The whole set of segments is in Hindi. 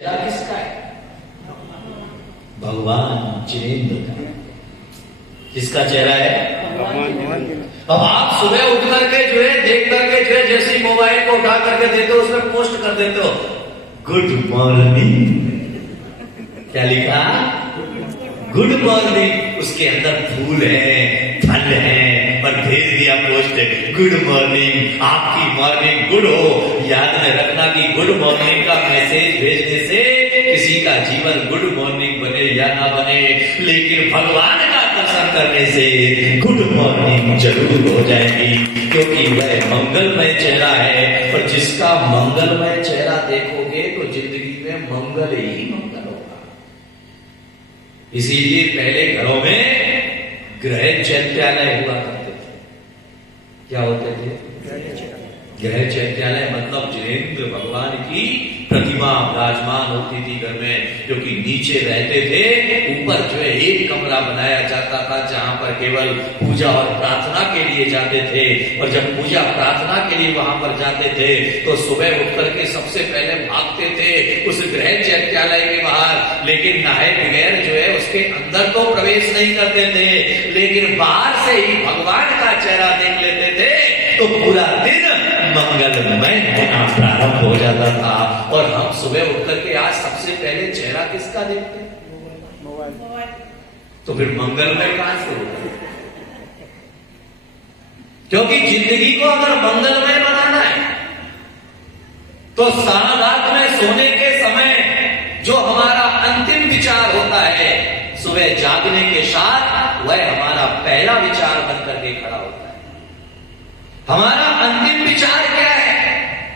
चेहरा किसका है? भगवान जिनेंद्र का। किसका चेहरा है? अब आप सुबह उठ करके जो है देख करके जो है जैसे मोबाइल को उठा करके देते हो उसमें पोस्ट कर देते हो गुड मॉर्निंग। क्या लिखा? Good morning. उसके अंदर फूल है, फल है और भेज दिया पोस्ट गुड मॉर्निंग, आपकी मॉर्निंग गुड हो। याद में रखना कि गुड मॉर्निंग का मैसेज भेजने से किसी का जीवन गुड मॉर्निंग बने या ना बने, लेकिन भगवान का दर्शन करने से गुड मॉर्निंग जरूर हो जाएगी, क्योंकि वह मंगलमय चेहरा है। और जिसका मंगलमय चेहरा देखोगे तो जिंदगी में मंगल ही मंगल होगा। इसीलिए पहले घरों में ग्रह चैत्यालय हुआ करते थे। क्या होते थे? ग्रह चैत्यालय मतलब जिनेंद्र भगवान की प्रतिमा विराजमान होती थी घर में, जो कि नीचे रहते थे। ऊपर जो है एक कमरा बनाया जाता था जहां पर केवल पूजा और प्रार्थना के लिए जाते थे। और जब पूजा प्रार्थना के लिए वहां पर जाते थे तो सुबह उठ करके सबसे पहले भागते थे उस ग्रह चैत्यालय के बाहर, लेकिन नहाए बगैर जो है उसके अंदर तो प्रवेश नहीं करते थे, लेकिन बाहर से ही भगवान का चेहरा देख लेते थे तो पूरा दिन मंगलमय होना प्रारंभ हो जाता था। और हम सुबह उठ करके आज सबसे पहले चेहरा किसका देखते हैं? मोबाइल। तो फिर मंगलमय कहां से होगा? क्योंकि जिंदगी को अगर मंगलमय बनाना है तो सारा रात में सोने के समय जो हमारा अंतिम विचार होता है सुबह जागने के साथ, वह हमारा पहला विचार बनकर के खड़ा होता है। हमारा अंतिम विचार क्या है?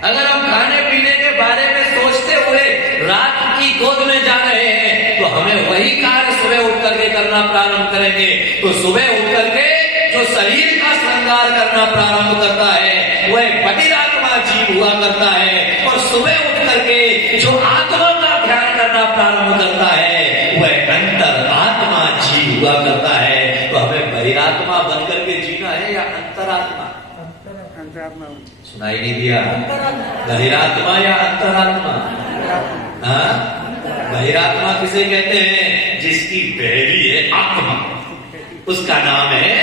अगर हम खाने पीने के बारे में सोचते हुए रात की गोद में जा रहे हैं तो हमें वही कार्य सुबह उठ करके करना प्रारंभ करेंगे। तो सुबह उठ करके जो शरीर का श्रृंगार करना प्रारंभ करता है वह बहिरात्मा जीव हुआ करता है, और सुबह उठ करके जो आत्मा का ध्यान करना प्रारंभ करता है वह अंतरात्मा जीव हुआ करता है। तो हमें बहिरात्मा बनकर के जीना है या अंतरात्मा? सुनाई नहीं दिया? बहिरात्मा या अंतरात्मा? बहिरात्मा किसे कहते हैं? जिसकी बहरी है आत्मा, उसका नाम है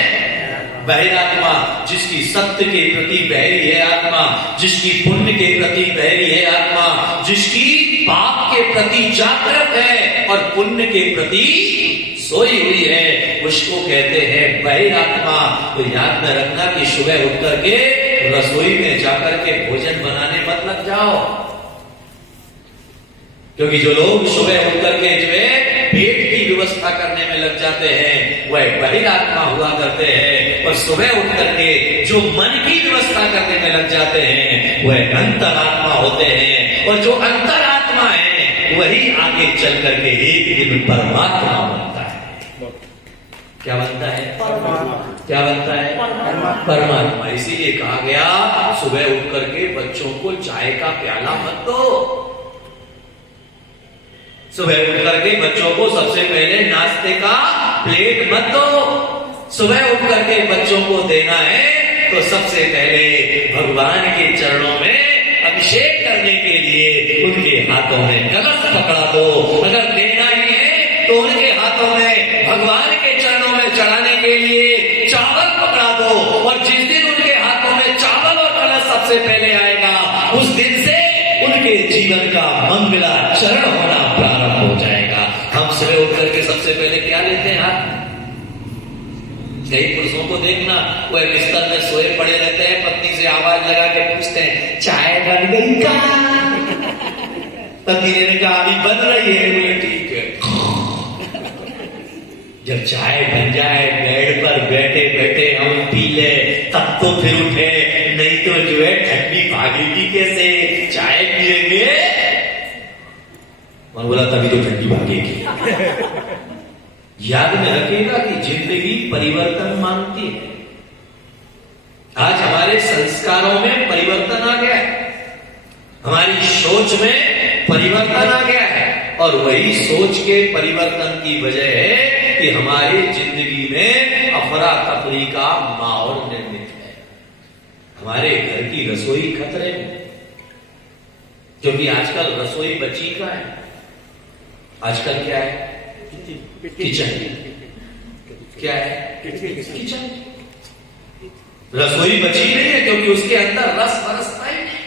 बहिरात्मा। जिसकी सत्य के प्रति बहरी है आत्मा, जिसकी पुण्य के प्रति बहरी है आत्मा, जिसकी पाप के प्रति जागृत है और पुण्य के प्रति सोई हुई है, उसको कहते हैं बहिरात्मा। तो याद में रखना कि सुबह उठ करके रसोई में जाकर के भोजन बनाने मत लग जाओ, क्योंकि जो लोग सुबह उठ करके जो है पेट की व्यवस्था करने में लग जाते हैं वह बहिरात्मा हुआ करते हैं। और सुबह उठ करके जो मन की व्यवस्था करने में लग जाते हैं वह अंतरात्मा होते हैं। और जो अंतरात्मा है वही आगे चल करके एक दिन परमात्मा बनता है। क्या बनता है? क्या बनता है? परमात्मा। इसीलिए कहा गया सुबह उठ करके बच्चों को चाय का प्याला मत दो। सुबह उठ करके बच्चों को सबसे पहले नाश्ते का प्लेट मत दो। सुबह उठ करके बच्चों को देना है तो सबसे पहले भगवान के चरणों में अभिषेक करने के लिए उनके हाथों में कलश पकड़ा दो। अगर देना ही है तो उनके हाथों में भगवान के चरणों में चढ़ाने के लिए चावल पकड़ा दो। और जिस दिन उनके हाथों में चावल और कलश सबसे पहले आएगा उस दिन से उनके जीवन का मंगलाचरण होना प्रारंभ हो जाएगा। हम सुबह उठ करके सबसे पहले क्या लेते हैं हाथ? कई पुरुषों को देखना वह बिस्तर में सोए पड़े रहते हैं, पत्नी से आवाज लगा के पूछते हैं चाय बन गई का? पत्नी ने कहा अभी बन रही है। बोले ठीक है। जब चाय बन जाए बेड पर बैठे बैठे हम पी ले तब तो फिर उठे, नहीं तो जो है ठंडी भागेगी कैसे? चाय पिएंगे। और बोला तभी तो ठंडी भागेगी। याद में रखिएगा कि जिंदगी परिवर्तन मांगती है। आज हमारे संस्कारों में परिवर्तन आ गया है, हमारी सोच में परिवर्तन आ गया है, और वही सोच के परिवर्तन की वजह है कि हमारी जिंदगी में अफरा तफरी का माहौल निर्मित है। हमारे घर की रसोई खतरे में, क्योंकि आजकल रसोई बची का है। आजकल क्या है? किचन। क्या है? किचन। रसोई बची नहीं है क्योंकि उसके अंदर रस बरसता ही नहीं।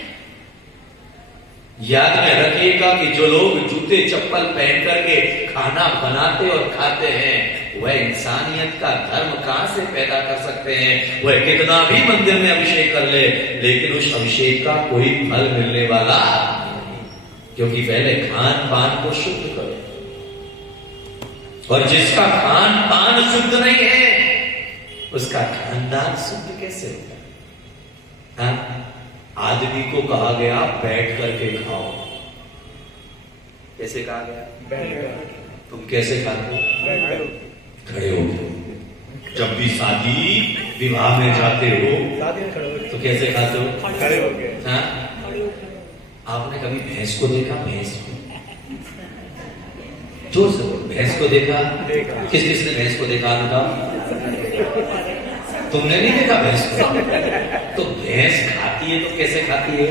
याद में रखिएगा कि जो लोग जूते चप्पल पहन करके खाना बनाते और खाते हैं वह इंसानियत का धर्म कहां से पैदा कर सकते हैं? वह कितना भी मंदिर में अभिषेक कर ले, लेकिन उस अभिषेक का कोई फल मिलने वाला नहीं, क्योंकि पहले खान पान को शुद्ध करो। और जिसका खान पान शुद्ध नहीं है उसका खानदान शुद्ध कैसे होगा? आदमी को कहा गया बैठ करके खाओ। कैसे कहा गया? बैठ कर। तुम कैसे खाते हो? खड़े हो। जब भी शादी विवाह में जाते हो तो कैसे खाते हो? खड़े हो गए। हाँ? आपने कभी भैंस को देखा? भैंस को जोर से बोलो। भैंस को देखा? किस किसने भैंस को देखा? तुमने नहीं देखा भैंस को? तो भैंस खाती है तो कैसे खाती है?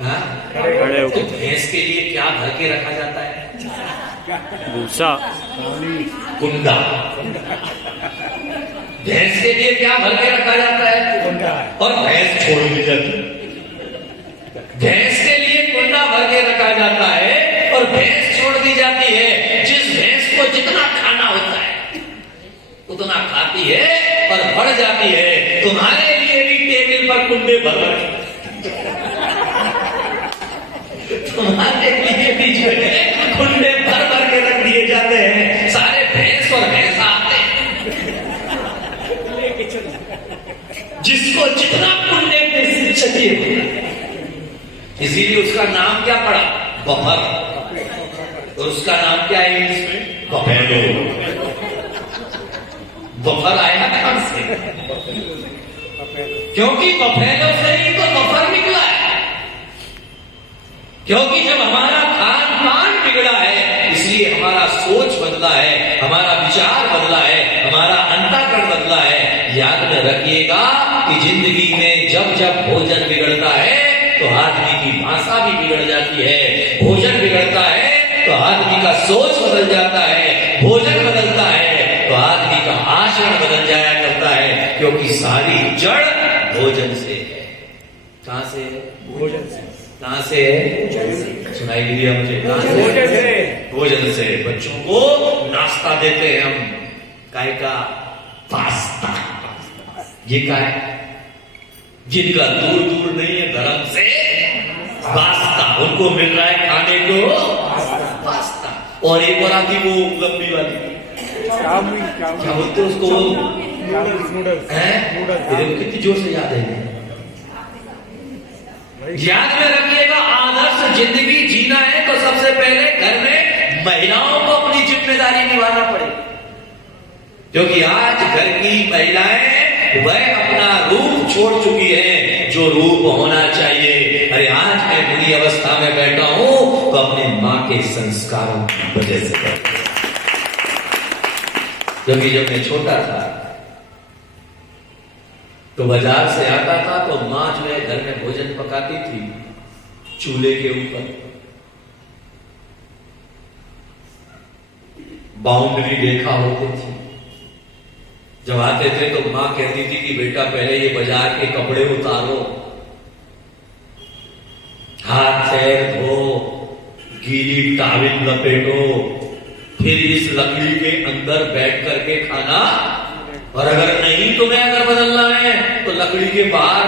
हाँ? तो भैंस के लिए क्या भर के रखा जाता है? भूसा, कुंडा। भैंस के लिए क्या भर के रखा जाता है? कुंडा। और भैंस छोड़ दी जाती है। भैंस के लिए कुंडा भर के रखा जाता है और भैंस छोड़ दी जाती है। जिस भैंस को जितना खाना होता है उतना खाती है और बढ़ जाती है। तुम्हारे लिए भी टेबल पर कुंडे भर रखे, तुम्हारे लिए भी जो है कुंडे भर भर के रख दिए जाते हैं। सारे भैंस और भैंसा आते हैं। जिसको जितना कुंडे में चाहिए, इसीलिए उसका नाम क्या पड़ा? बफर। और उसका नाम क्या है इंग्लिश में? बफेलो। बफर आया कहां से? क्योंकि बफेलो से ही तो बफर निकला है। क्योंकि जब हमारा खान पान बिगड़ा है इसलिए हमारा सोच बदला है, हमारा विचार बदला है, हमारा अंतःकरण बदला है। याद में रखिएगा कि जिंदगी में जब जब भोजन बिगड़ता है तो आदमी की भाषा भी बिगड़ जाती है। भोजन बिगड़ता है तो आदमी का सोच बदल जाता है। भोजन बदलता है तो आदमी का आचरण बदल जाया करता है, क्योंकि सारी जड़ भोजन से है। कहां से है? भोजन से। कहां से है? सुनाई दीजिए मुझे। कहां से? भोजन से। भोजन से। बच्चों को नाश्ता देते हैं हम, काय का? पास्ता। ये क्या है? जिनका दूर दूर नहीं है धर्म से पास्ता, उनको मिल रहा है खाने को पास्ता। और एक और आती वो लंबी वाली, क्या बोलते हैं उसको? नूडल्स। कितनी जोर से याद है? याद में रखिएगा, आदर्श जिंदगी जीना है तो सबसे पहले घर में महिलाओं को अपनी जिम्मेदारी निभाना पड़ेगा। क्योंकि आज घर की महिलाएं वह अपना रूप छोड़ चुकी है जो रूप होना चाहिए। अरे आज मैं बुरी अवस्था में बैठा हूं तो अपने मां के संस्कारों की वजह से बैठा। क्योंकि जब मैं छोटा था तो बाजार से आता था तो मां जो है घर में भोजन पकाती थी चूल्हे के ऊपर। बाउंड्री रेखा होती थी। जब आते थे तो मां कहती थी कि बेटा पहले ये बाजार के कपड़े उतारो, हाथ पैर धो, गीली टाविल लपेटो, फिर इस लकड़ी के अंदर बैठ करके खाना। और अगर नहीं तुम्हें अगर बदलना है तो लकड़ी के बाहर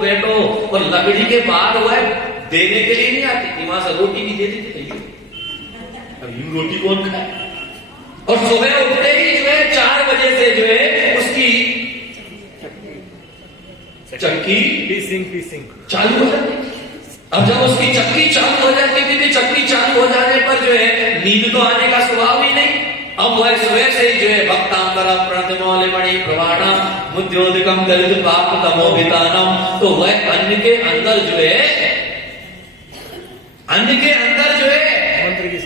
बैठो। और लकड़ी के बाहर वह देने के लिए नहीं आती थी, वहां से रोटी भी देती थी। अब यूं रोटी कौन खाए? और सुबह उठते ही जो है 4 बजे से जो है उसकी चक्की पीसिंग चालू हो जाती थी। अब जब उसकी चक्की चालू हो जाती थी, चक्की चालू हो जाने पर जो है नींद तो आने का स्वभाव ही नहीं। अब वह सुबह से जो है भक्तांबरम प्रणतमौलिमणि प्रवाणम बुद्ध्योदिकम दलित पाप तमोभितानम, तो वह अन्न के अंदर जो है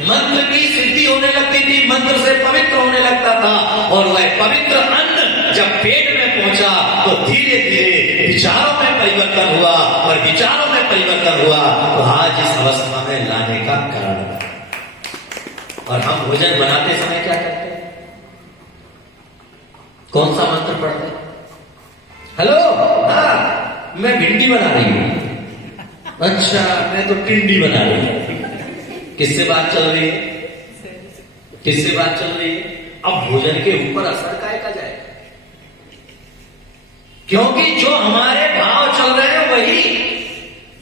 मंत्र की सिद्धि होने लगती थी, मंत्र से पवित्र होने लगता था। और वह पवित्र अन्न जब पेट में पहुंचा तो धीरे धीरे विचारों में परिवर्तन हुआ, और विचारों में परिवर्तन हुआ तो आज इस अवस्था में लाने का कारण। और हम भोजन बनाते समय क्या करते हैं? कौन सा मंत्र पढ़ते हैं? हेलो, हाँ मैं भिंडी बना रही हूं। अच्छा, मैं तो टिंडी बना रही हूं। किससे बात चल रही है? किससे बात चल रही है? अब भोजन के ऊपर असर काहे का जाएगा? क्योंकि जो हमारे भाव चल रहे हैं वही,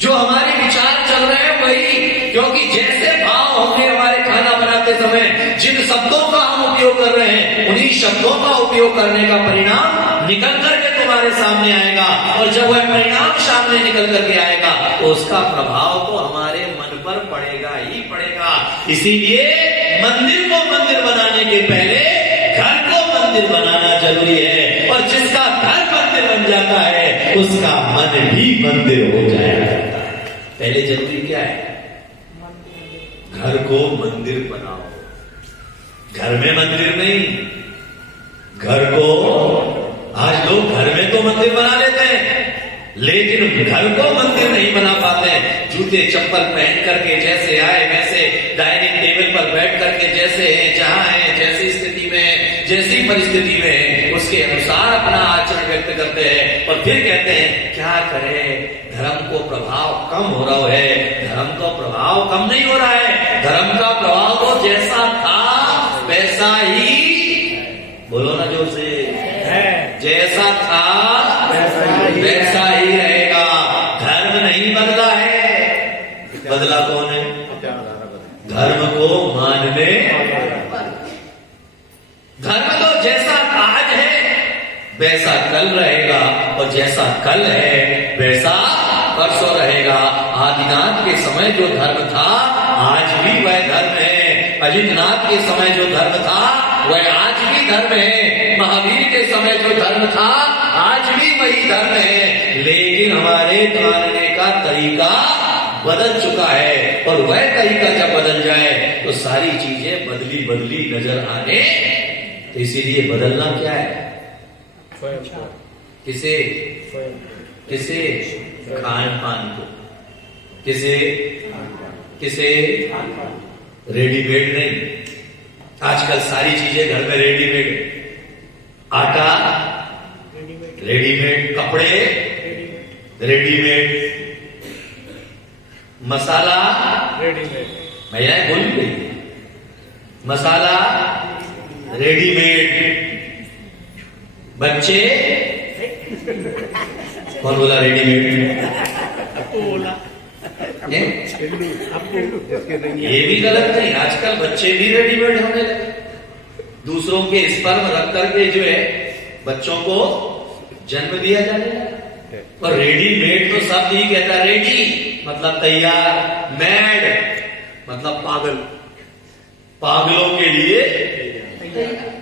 जो हमारे विचार चल रहे हैं वही, क्योंकि जैसे भाव होंगे हमारे खाना बनाते समय, जिन शब्दों का हम उपयोग कर रहे हैं उन्हीं शब्दों का उपयोग करने का परिणाम निकल करके तुम्हारे सामने आएगा। और जब वह परिणाम सामने निकल करके आएगा तो उसका प्रभाव तो हमारे मन पर पड़ेगा ही पड़ेगा। इसीलिए मंदिर को मंदिर बनाने के पहले घर को मंदिर बनाना जरूरी है, और जिसका घर मंदिर बन जाता है उसका मन भी मंदिर हो जाएगा। पहले जरूरी क्या है? घर को मंदिर बनाओ। घर में मंदिर नहीं, घर को, आज लोग घर में तो मंदिर बना लेते हैं लेकिन घर को मंदिर नहीं बना पाते हैं। जूते चप्पल पहन करके जैसे आए वैसे डाइनिंग टेबल पर बैठ करके जैसे हैं, जहां हैं, जैसी स्थिति में, जैसी परिस्थिति में उसके अनुसार अपना आचरण व्यक्त करते हैं और फिर कहते हैं क्या करें, धर्म को प्रभाव कम हो रहा है। धर्म का प्रभाव कम नहीं हो रहा है, धर्म का प्रभाव तो जैसा था वैसा ही, बोलो ना जोर से, जैसा था वैसा ही रहेगा। धर्म नहीं बदला है, बदला कौन है? धर्म को मानने। धर्म तो जैसा आज है वैसा कल रहेगा, और जैसा कल है वैसा परसों रहेगा। आदिनाथ के समय जो धर्म था आज भी वह धर्म है। अजितनाथ के समय जो धर्म था वह आज भी धर्म है। महावीर के समय जो धर्म था आज भी वही धर्म है। लेकिन हमारे मानने का तरीका बदल चुका है, और वह तरीका जब बदल जाए तो सारी चीजें बदली बदली नजर आने। तो इसीलिए बदलना क्या है? किसे? किसे? खान पान को। किसे? किसे? रेडीमेड नहीं। आजकल सारी चीजें घर में रेडीमेड, आटा रेडीमेड, कपड़े रेडीमेड, मसाला रेडीमेड, भैया बोल गई, मसाला रेडीमेड, बच्चे, कौन बोला रेडीमेड? ये भी गलत नहीं, आजकल बच्चे भी रेडीमेड होने लगे। दूसरों के स्पर्म रख करके जो है बच्चों को जन्म दिया जाने लगा। और रेडीमेड तो शब्द ही कहता है, रेडी मतलब तैयार, मैड मतलब पागल, पागलों के लिए तैयार।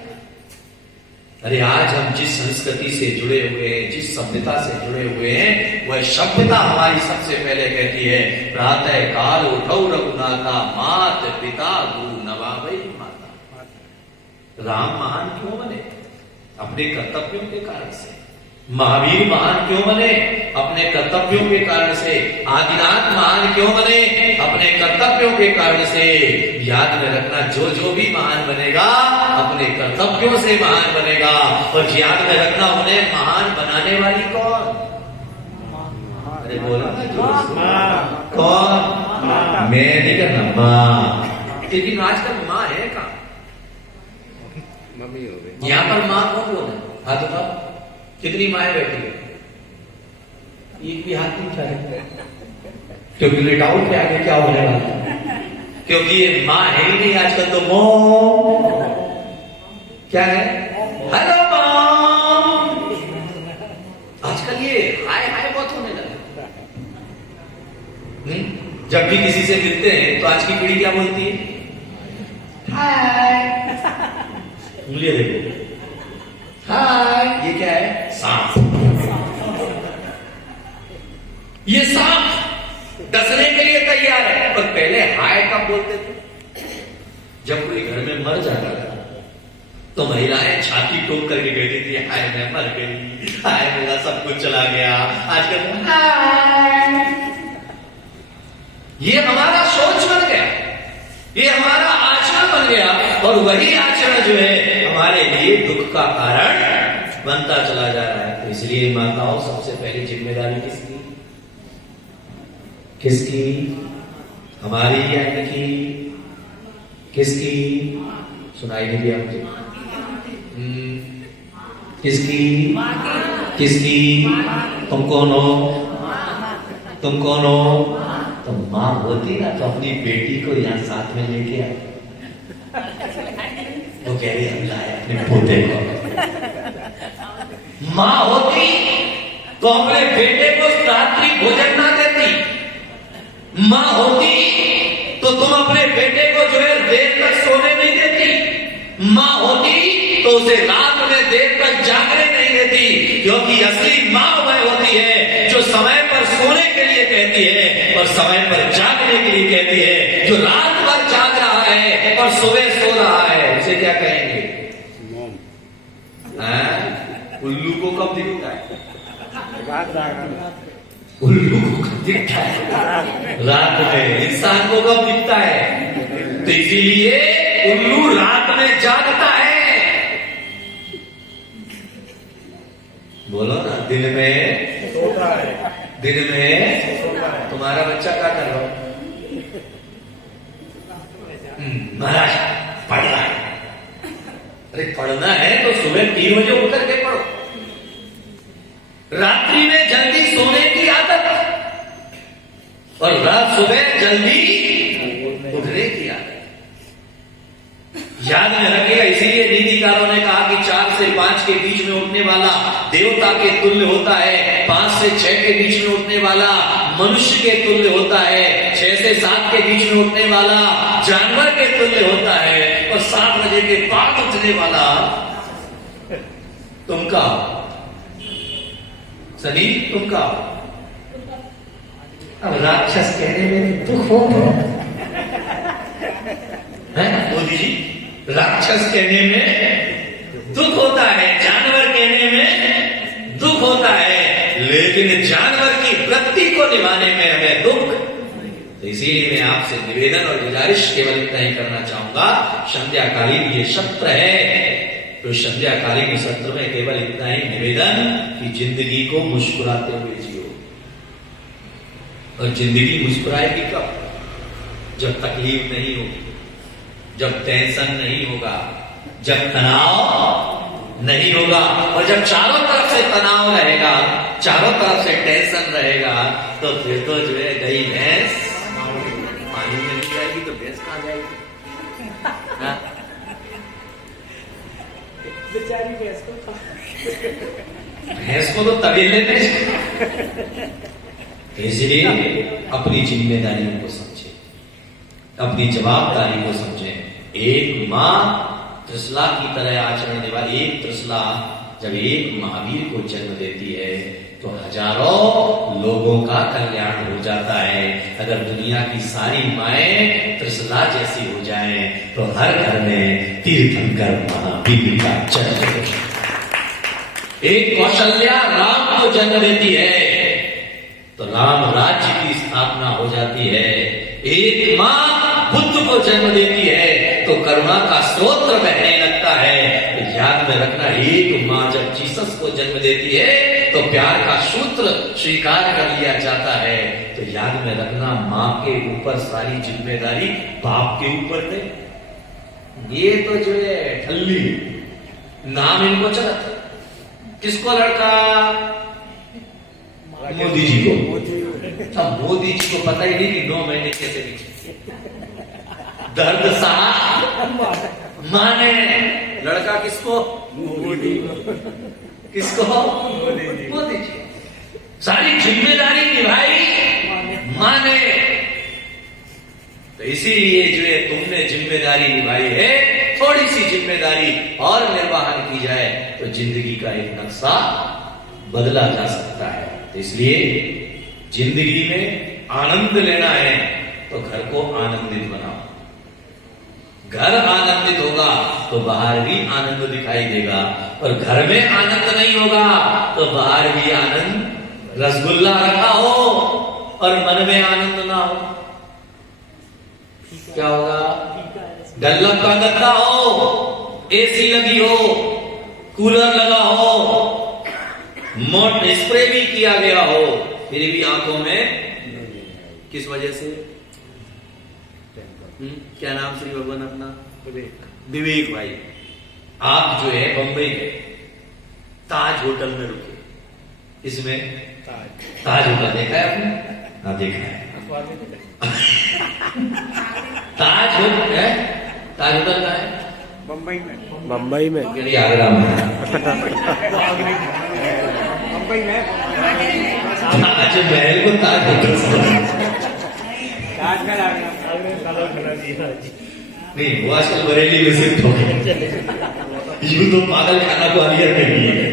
अरे आज हम जिस संस्कृति से जुड़े हुए हैं, जिस सभ्यता से जुड़े हुए हैं, वह सभ्यता हमारी सबसे पहले कहती है प्रातः काल उठौ रघुनाथा, मात पिता गुरु नवाबै माता। राम महान क्यों बने? अपने कर्तव्यों के कारण से। महावीर महान क्यों बने? अपने कर्तव्यों के कारण से। आदिनाथ महान क्यों बने? अपने कर्तव्यों के कारण से। याद में रखना, जो जो भी महान बनेगा अपने कर्तव्यों से महान बनेगा। और याद में रखना, उन्हें महान बनाने वाली कौन? अरे बोला ना, कौन? मैं नहीं करना, माँ। लेकिन आजकल माँ है कहाँ? मम्मी हो गई। यहाँ पर माँ कौन बोल है? हाथ उठाओ, कितनी माए बैठी है? एक भी हाथ नहीं उठा रहे, क्योंकि लेटाउट के आगे क्या होने वाला है? क्योंकि ये माँ है ही नहीं आजकल, तो मॉम क्या है? Hello mom. आजकल ये हाय हाय बहुत होने लगा। जब भी किसी से मिलते हैं तो आज की पीढ़ी क्या बोलती है? हाय। उंगलियां देखो, हाय। ये क्या है? सांप। ये सांप डसने के लिए तैयार है। पर पहले हाय कब बोलते थे? जब कोई घर में मर जाता था तो महिलाएं छाती ठोक करके कहती थी, हाय मैं मर गई, हाय मेरा सब कुछ चला गया। आजकल हाय। ये हमारा सोच बन गया, ये हमारा आचरण बन गया। और वही आचरण जो है हमारे लिए दुख का कारण बनता चला जा रहा है। तो इसलिए माताओं, सबसे पहली जिम्मेदारी किसकी? किसकी? हमारी या इनकी? किसकी? सुनाई नहीं दिया मुझे। किसकी? किसकी? तुम कौन हो? तुम कौन हो? तो माँ होती ना तो अपनी बेटी को यहाँ साथ में लेके आए। वो कह रही हम लाए अपने पोते को। माँ होती तो अपने बेटे को रात्रि भोजन ना देती। माँ होती तो तुम अपने बेटे को जो है देर तक सोने नहीं देती। माँ होती तो उसे रात में देर तक जागने नहीं देती, क्योंकि असली माँ वह होती है जो समय पर सोने के लिए कहती है और समय पर जागने के लिए कहती है। जो रात भर जाग रहा है और सुबह सो रहा है उसे क्या कहेंगे? उल्लू को कब दिखता है? उल्लू को कब दिखता है? रात में। इंसान को कब दिखता है? तो इसीलिए उल्लू रात में जागता है। बोलो ना, दिन में सोता है। दिन में तुम्हारा बच्चा क्या कर रहा है? महाराज पढ़ रहा है। अरे पढ़ना है तो सुबह 3 बजे उठ करके पढ़ो। रात्रि में जल्दी सोने की आदत और रात सुबह जल्दी उठने की आदत याद में रखिएगा। इसीलिए नीतिकारों ने कहा कि 4 से 5 के बीच में उठने वाला देवता के तुल्य होता है, 5 से 6 के बीच में उठने वाला मनुष्य के तुल्य होता है, 6 से 7 के बीच में उठने वाला जानवर के तुल्य होता है, और 7 बजे के बाद उठने वाला तुम का सनी, तुम का। अब राक्षस कहने में दुख हो मोदी जी, राक्षस कहने में दुख होता है, जानवर कहने में दुख होता है, लेकिन जानवर की वृत्ति को निभाने में हमें दुख। तो इसीलिए मैं आपसे निवेदन और गुजारिश केवल इतना ही करना चाहूंगा। संध्याकालीन ये सत्र है, तो संध्याकालीन सत्र में केवल इतना ही निवेदन कि जिंदगी को मुस्कुराते हुए जियो। और जिंदगी मुस्कुराएगी कब? जब तकलीफ नहीं होगी, जब टेंशन नहीं होगा, जब तनाव नहीं होगा। और जब चारों तरफ से तनाव रहेगा, चारों तरफ से टेंशन रहेगा, तो फिर तो जो है गई भैंस पानी में नहीं जाएगी तो भैंस कहां जाएगी? बेचारी भैंस को तो तबेले में। इसलिए अपनी जिम्मेदारियों को समझे, अपनी जवाबदारी को समझे। एक माँ त्रिशला की तरह आचरण निभाई। एक त्रिशला जब एक महावीर को जन्म देती है तो हजारों लोगों का कल्याण हो जाता है। अगर दुनिया की सारी माएं त्रिशला जैसी हो जाएं तो हर घर में तीर्थंकर महावीर का जन्म हो। एक कौशल्या राम को जन्म देती है तो राम राज्य की स्थापना हो जाती है। एक माँ बुद्ध को जन्म देती है तो करुणा का स्तोत्र बहने लगता है। तो याद में रखना, एक माँ जब जीसस को जन्म देती है तो प्यार का सूत्र स्वीकार कर लिया जाता है। तो याद में रखना, माँ के ऊपर सारी जिम्मेदारी बाप के ऊपर नहीं। ये तो जो है ठल्ली नाम इनको चला था। किसको लड़का? मोदी जी को। अब मोदी जी को पता ही नहीं कि 9 महीने कैसे बीते। दर्द सहा मां ने। लड़का किसको? मोदी। किसको? मोदी जी। सारी जिम्मेदारी निभाई मां ने। तो इसीलिए जो है तुमने जिम्मेदारी निभाई है, थोड़ी सी जिम्मेदारी और निर्वहन की जाए तो जिंदगी का एक नक्शा बदला जा सकता है। तो इसलिए जिंदगी में आनंद लेना है तो घर को आनंदित बनाओ। घर आनंदित होगा तो बाहर भी आनंद दिखाई देगा, और घर में आनंद नहीं होगा तो बाहर भी आनंद। रसगुल्ला रखा हो और मन में आनंद ना हो, क्या होगा? डल्लम का गद्दा हो, एसी लगी हो, कूलर लगा हो, मोट स्प्रे भी किया गया हो, फिर भी आंखों में किस वजह से? क्या नाम श्री भगवान अपना? विवेक भाई। आप जो है बंबई गए, ताज होटल में रुके, इसमें ताज होटल देखा है आपने? हाँ देखा है। ताज होटल है, ताज होटल का है बम्बई में। आगरा में। बम्बई में ताज महल को ताज होटल नहीं, वो आजकल बरेली में शिफ्ट हो गए। यूं तो पागल खाना ग्वालियर में भी है।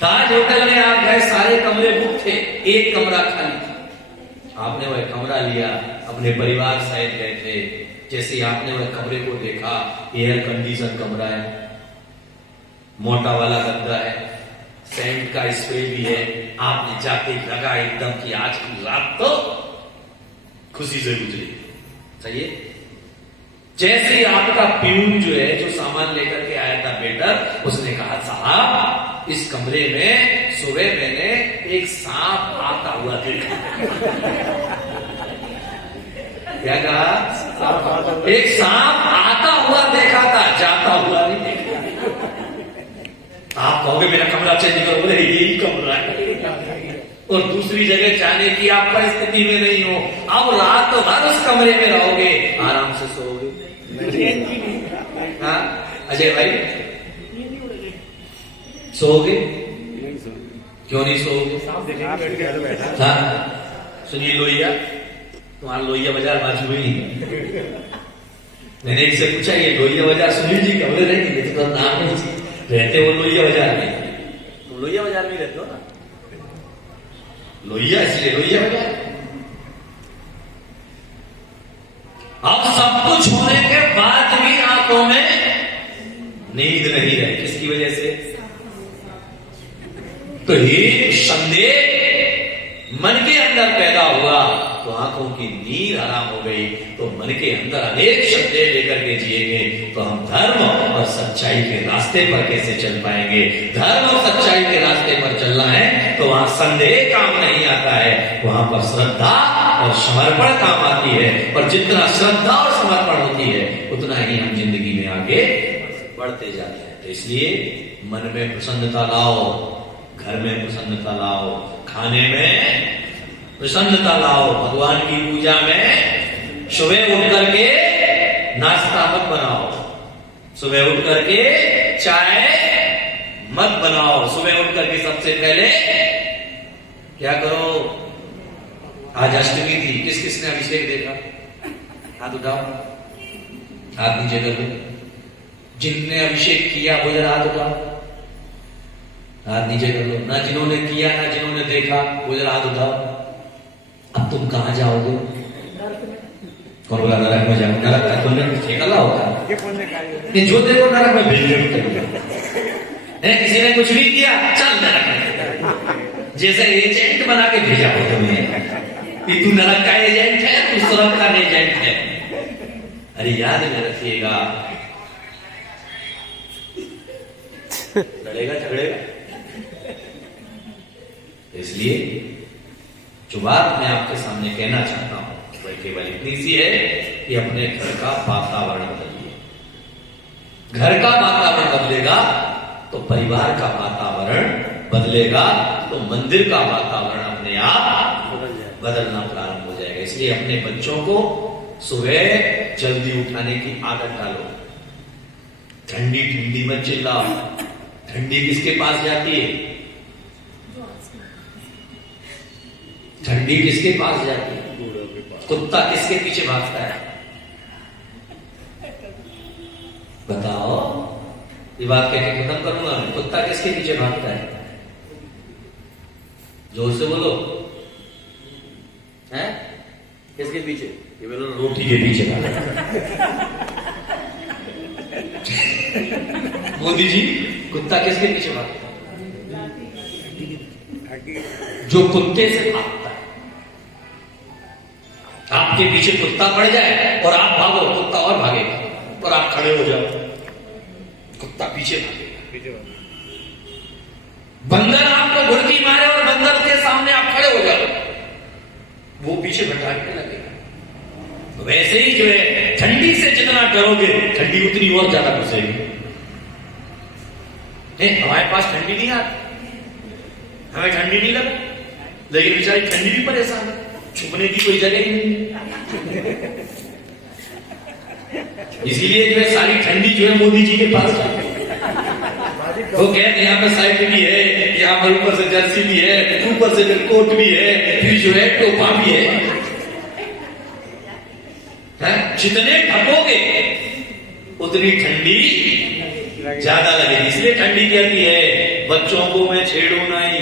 ताज होटल में आप गए, सारे कमरे बुक थे, एक कमरा खाली था। आपने वह कमरा लिया, अपने परिवार सहित गए थे। जैसे ही आपने वह कमरे को देखा, एयर कंडीशन कमरा है, मोटा वाला गद्दा है, सेंट का स्प्रे भी है। आपने जाके लगा एकदम कि आज की रात तो खुशी से गुजरी। सही है। जैसे ही आपका प्यून जो है, जो सामान लेकर के आया था वेटर, उसने कहा साहब इस कमरे में सुबह मैंने एक सांप आता हुआ देखा। क्या कहा? एक सांप आता हुआ देखा था, जाता हुआ नहीं देखा। आप कहोगे मेरा कमरा चेंज करो, बोले यही कमरा है और दूसरी जगह जाने की आप परिस्थिति में नहीं हो। अब रात भर उस कमरे में रहोगे, आराम से सोओगे। हाँ अजय भाई, सोओगे? क्यों नहीं सोओगे? हाँ सुनिए, लोहिया, तुम्हारा लोहिया बाजार बाजू ही है। मैंने इनसे पूछा ये लोहिया बाजार सुनील जी कमरे रहेंगे? तो नाम नहीं रहते वो लोहिया बाजार में। तुम लोहिया बाजार में रहते हो ना? लोहिया इसलिए लोहिया बाजार। अब सब कुछ होने के बाद भी आंखों में नींद नहीं रही, किसकी वजह से? तो एक संदेह मन के अंदर पैदा हुआ तो आंखों की नींद हराम हो गई। तो मन के अंदर अनेक संदेह लेकर के जिएंगे तो हम धर्म और सच्चाई के रास्ते पर कैसे चल पाएंगे? धर्म और सच्चाई के रास्ते पर चलना है तो वहां संदेह काम नहीं आता है, वहां पर श्रद्धा और समर्पण काम आती है। और जितना श्रद्धा और समर्पण होती है उतना ही हम जिंदगी में आगे बढ़ते जाते हैं। तो इसलिए मन में प्रसन्नता लाओ, घर में प्रसन्नता लाओ, खाने में प्रसन्नता लाओ, भगवान की पूजा में सुबह उठ करके नाश्ता मत बनाओ, सुबह उठ करके चाय मत बनाओ। सुबह उठ करके सबसे पहले क्या करो? आज अष्टमी थी, किस किसने अभिषेक देखा? हाथ उठाओ, हाथ नीचे कर दो। जिनने अभिषेक किया वो जरा हाथ उठाओ, हाथ नीचे कर लो। ना जिन्होंने किया ना जिन्होंने देखा वो जरा हाथ उठाओ। अब तुम कहां जाओगे? कौन बोला नरक में जाओ? नरक का तुमने ठेका होगा? नहीं, जो देखो नरक में भेज दो। किसी ने कुछ भी किया, चल नरक में। जैसे एजेंट बना के भेजा हो तुम्हें कि तू नरक का एजेंट है, तू स्वर्ग का एजेंट है। अरे याद में रखिएगा, लड़ेगा झगड़ेगा। इसलिए जो बात मैं आपके सामने कहना चाहता हूं वह केवल इतनी सी है कि अपने घर का वातावरण बदलिए। घर का वातावरण बदलेगा तो परिवार का वातावरण बदलेगा, तो मंदिर का वातावरण अपने आप बदलना प्रारंभ हो जाएगा। इसलिए अपने बच्चों को सुबह जल्दी उठाने की आदत डालो। ठंडी ठंडी मत चिल्लाओ। ठंडी किसके पास जाती है? ठंडी किसके पास जाती है? कुत्ता किसके पीछे भागता है? बताओ, ये बात कह के खत्म करूंगा मैं। कुत्ता किसके पीछे भागता है? जोर से बोलो। है किसके पीछे? ये बोलो रोटी के पीछे भागता। मोदी जी, कुत्ता किसके पीछे भागता है? जो कुत्ते से भागता है। आप आपके पीछे कुत्ता पड़ जाए और आप भागो, कुत्ता और भागेगा, और आप खड़े हो जाओ, कुत्ता पीछे भागेगा। बंदर आपको घुड़की मारे और बंदर के सामने आप खड़े हो जाओ, वो पीछे भटकने लगेगा। वैसे ही जो है ठंडी से जितना डरोगे ठंडी उतनी और ज्यादा घुसेगी। हमारे पास ठंडी नहीं आती, हमें ठंडी नहीं लगा, लेकिन बेचारी ठंडी भी परेशान है, छुपने की कोई जगह ही नहीं है। इसीलिए जो है सारी ठंडी जो है मोदी जी के पास जाती है। वो कहते हैं यहाँ पे साइकिल भी है, यहाँ पर ऊपर से जर्सी भी है, ऊपर से फिर कोट भी है, फिर जो है टोपा भी है। जितने ढकोगे उतनी ठंडी ज्यादा लगेगी। इसलिए ठंडी कहती है बच्चों को मैं छेड़ू नहीं।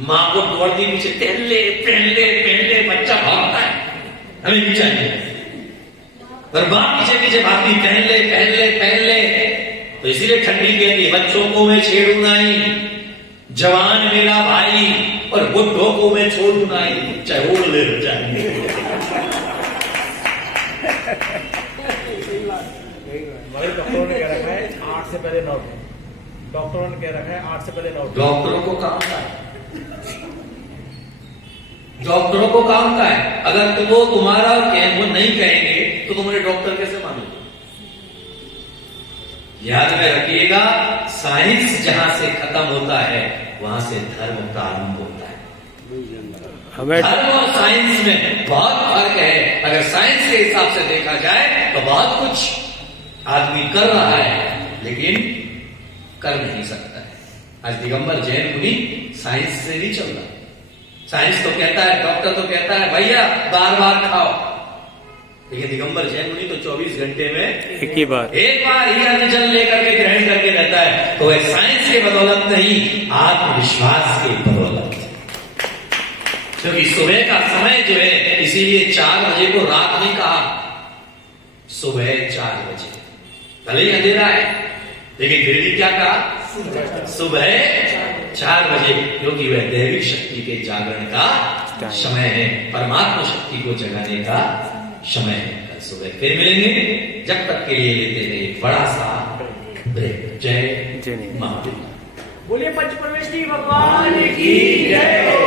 मां को दौड़ती पीछे पहन ले पहन ले पहन ले, बच्चा भागता है, हमें भी चाहिए, पर मां पीछे पीछे भागती पहन ले पहन ले पहन ले। तो इसीलिए ठंडी कहती है बच्चों को मैं छेड़ू नहीं, जवान मेरा भाई, और बुढ़ों को मैं छोड़ू नहीं, चाहे ओढ़ ले जाए। डॉक्टरों ने कह रखा है 8 से पहले ना उठे, डॉक्टरों ने कह रखा है 8 से पहले ना उठे। डॉक्टरों को काम का है, डॉक्टरों को काम का है। अगर तुम वो तुम्हारा वो नहीं कहेंगे तो तुम उन्हें डॉक्टर कैसे मानोगे? याद में रखिएगा, साइंस जहां से खत्म होता है वहां से धर्म प्रारंभ होता है। धर्म और साइंस में बहुत फर्क है। अगर साइंस के हिसाब से देखा जाए तो बहुत कुछ आदमी कर रहा है लेकिन कर नहीं सकता है। आज दिगंबर जैन मुनि साइंस से नहीं चल रहा। साइंस तो कहता है, डॉक्टर तो कहता है भैया बार बार खाओ, लेकिन दिगंबर जैन मुनि तो 24 घंटे में एक बार ही अन्न जल लेकर के ग्रहण करके रहता है। तो वह साइंस के बदौलत नहीं, आत्मविश्वास के बदौलत, क्योंकि सुबह का समय जो है, इसीलिए 4 बजे को रात नहीं कहा, सुबह 4 बजे। भले ही अंधेरा है लेकिन फिर भी क्या कहा? सुबह 4 बजे, क्योंकि वह दैविक शक्ति के जागरण का समय है, परमात्मा शक्ति को जगाने का समय है। कल सुबह फिर मिलेंगे, जब तक के लिए लेते हैं एक बड़ा सा ब्रेक। जय मां। बोलिए पंचपरमेश्वरी भगवान की जय हो।